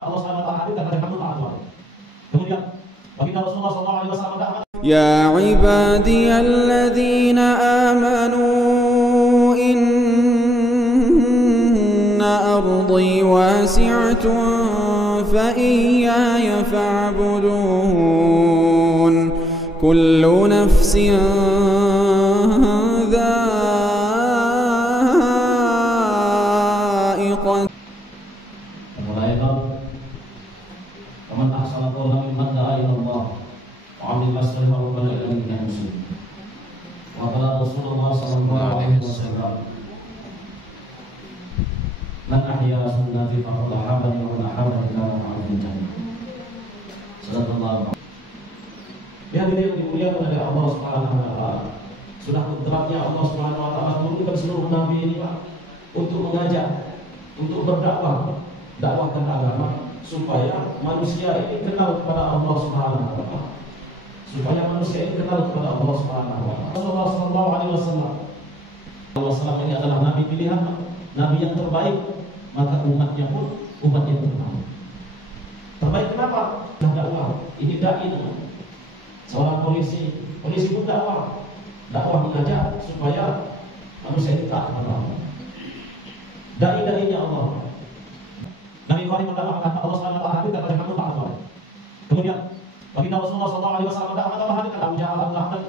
Allah Subhanahu wa taala hadirkan pada kamu taat Tuhan. Kemudian baginda Rasulullah sallallahu alaihi wasallam berkata, Ya ibadiyalladzina amanu inna ardi wasi'atun fa iyaya fa'budun kullu nafsin dha'iqat. ومن أحسن قولا ممن دعا إلى الله وعمل صالحا وقال إنني من المسلمين. وقال رسول الله صلى الله عليه وسلم من أحيا سنتي فقد أحبني ومن أحبني كان معه في الجنة. Sallallahu alaihi wasallam. Yang dimuliakan oleh Allah Subhanahu wa taala. Sudah kontraknya Allah Subhanahu wa taala menurunkan seluruh nabi ini Pak untuk mengajak, untuk berdakwah, dakwahkan agama supaya manusia ini kenal kepada Allah Subhanahu wa taala. Supaya manusia ini kenal kepada Allah Subhanahu wa taala. Rasulullah sallallahu alaihi wasallam. Allah sallallahu ini adalah nabi pilihan, nabi yang terbaik, maka umatnya pun umat yang terbaik. Terbaik kenapa? Dakwah. Ini dai itu. Seorang polisi pun dakwah. Dakwah mengajak supaya manusia ini taat kepada Allah. Dai-dainya Allah. Nabi Ibrahim mengatakan Allah Subhanahu wa taala hadirkan pada kamu taat Tuhan. Kemudian baginda Rasulullah sallallahu alaihi wasallam berkata, hadirkan Abu Jahal Abu Lahab.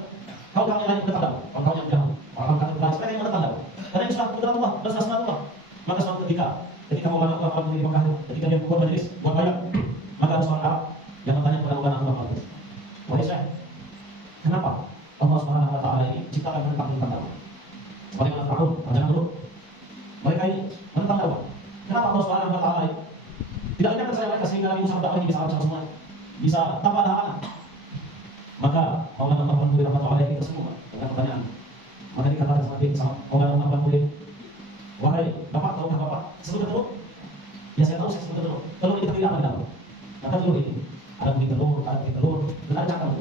Kau kami lain berkata, kau yang jahat. Orang kata lain sebagai yang bertanda. Karena ini sudah kebenaran Allah, dan sunnah Allah. Maka suatu ketika Maulana Allah di Mekah, ketika dia buat majelis, buat bayat, maka ada seorang Arab yang bertanya kepada Maulana Allah. Wahai Syekh, kenapa Allah Subhanahu wa taala ini ciptakan bintang-bintang? Sebagaimana tahun, jangan dulu. Mereka ini menentang dakwah. Kenapa Allah Subhanahu wa taala ini tidak ingatkan saya mereka sehingga Nabi Musa dakwah ini bisa lancar semua, bisa tanpa ada halangan? Maka Maulana Allah Mulia rahmatullahi alaihi tersebut dengan pertanyaan. Maka dikatakan sama Maulana Allah Mulia, wahai Bapak, tahukah Bapak sebut telur? Ya saya tahu, saya sebut telur. Telur ini terdiri apa di dalam? Maka telur ini ada beli telur, dan ada cangkang.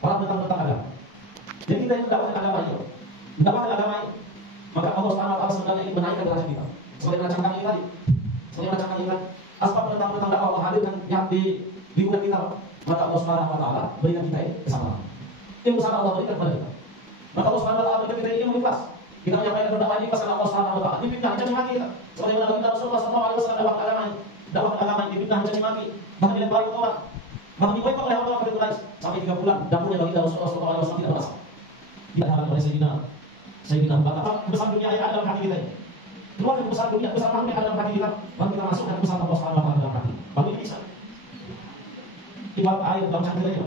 Orang tentang agama. Jadi kita itu dakwahkan agama itu, dakwahkan agama ini. Maka Allah Subhanahu wa taala sebenarnya ingin menaikkan derajat kita. Sebagaimana cangkang ini tadi, asbab tentang dakwah Allah hadirkan yang di lingkungan kita. Maka Allah Subhanahu wa taala berikan kita ini kesabaran. Ilmu sana Allah berikan kepada kita. Maka Allah Subhanahu wa taala berikan kita ilmu ikhlas. Kita menyampaikan berdakwah ini kepada Allah Subhanahu wa taala. Dipitnah caci maki kita. Sebagaimana baginda Rasulullah sallallahu alaihi wasallam dakwah agama ini dipitnah caci maki. Bahkan dilempari orang. Bahkan diboikot oleh orang kafir Quraisy sampai 3 bulan dapurnya baginda Rasulullah sallallahu alaihi wasallam tidak berasap. Tidak ada oleh Sayyidina Abu Bakar. Kebesaran dunia yang ada dalam hati kita ini. Keluar dari kebesaran dunia, kebesaran makhluk yang ada dalam hati kita, baru kita masuk dan kebesaran Allah Subhanahu wa taala dalam hati. Baru ini bisa. Ibarat air dalam cangkir aja.